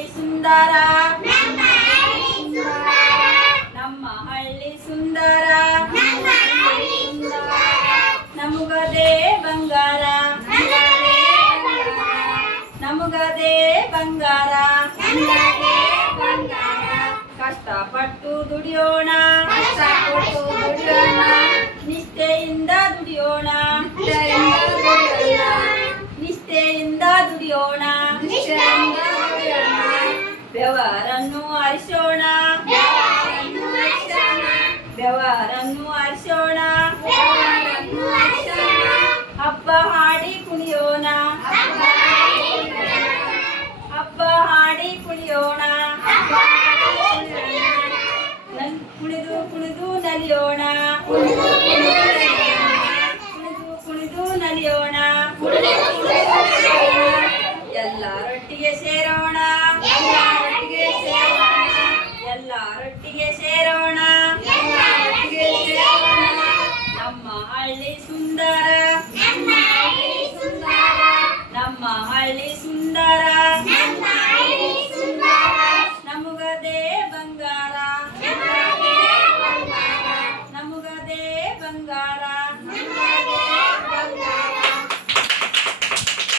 ಸುಂದರ ನಮ್ಮ ಹಳ್ಳಿ ಸುಂದರ ನಮಗದೇ ಬಂಗಾರ ನಮಗದೇ ಬಂಗಾರ ಕಷ್ಟಪಟ್ಟು ದುಡಿಯೋಣ ನಿಷ್ಠೆಯಿಂದ ದುಡಿಯೋಣ ನಿಷ್ಠೆಯಿಂದ ದುಡಿಯೋಣ ಬೆವರನ್ನು ಹರಿಸೋಣ ಬೆವರನ್ನು ಹರಿಸೋಣ ಹಬ್ಬ ಹಾಡಿ ಕುಣಿಯೋಣ ಹಬ್ಬ ಹಾಡಿ ಕುಣಿಯೋಣ ಕುಣಿದು ಕುಣಿದು ನಲಿಯೋಣ ಕುಣಿದು ಕುಣಿದು ನಲಿಯೋಣ ಎಲ್ಲರೊಟ್ಟಿಗೆ ಸೇರೋಣ ಎಲ್ಲರೊಟ್ಟಿಗೆ ಸೇರೋಣ ನಮ್ಮ ಹಳ್ಳಿ ಸುಂದರ ನಮ್ಮ ಹಳ್ಳಿ ಸುಂದರ